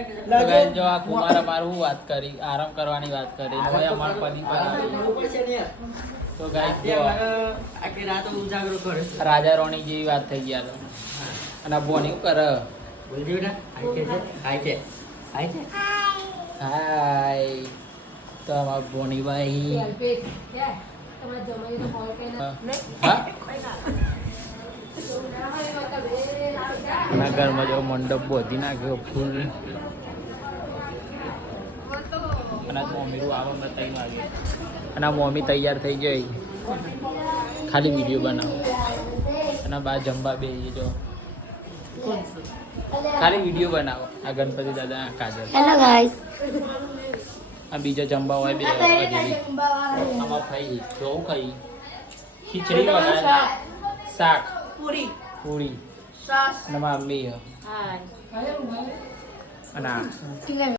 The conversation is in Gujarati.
તો ગાઈસ જો આ કુમાર અમારું વાત કરી આરામ કરવાની વાત કરી હવે અમાર પદી પર આવી તો ગાઈસ જો આખી રાત ઉજાગરો કરે છે રાજા રાણી જેવી વાત થઈ ગયા તો અને આ બોની શું કરે બોલજી બેટા હાય છે હાય તો અમાર બોની ભાઈ હા ના ઘરમાં જો મંડપ બોધી નાખ્યો ફૂલ અને મમ્મી આવે મેં 3 વાગે અને આ મમ્મી તૈયાર થઈ ગઈ ખાલી વિડીયો બનાવો અને બા જમવા બેસી જો ખાલી વિડીયો બનાવો આ ગણપતિ દાદા કાજલ હેલો ગાઈસ આ બીજો જમવા હોય બે આમાં ખાઈ જો ખાઈ ખીચડી વગર શાક પૂરી સાસ અને મમ્મી હાય અને આ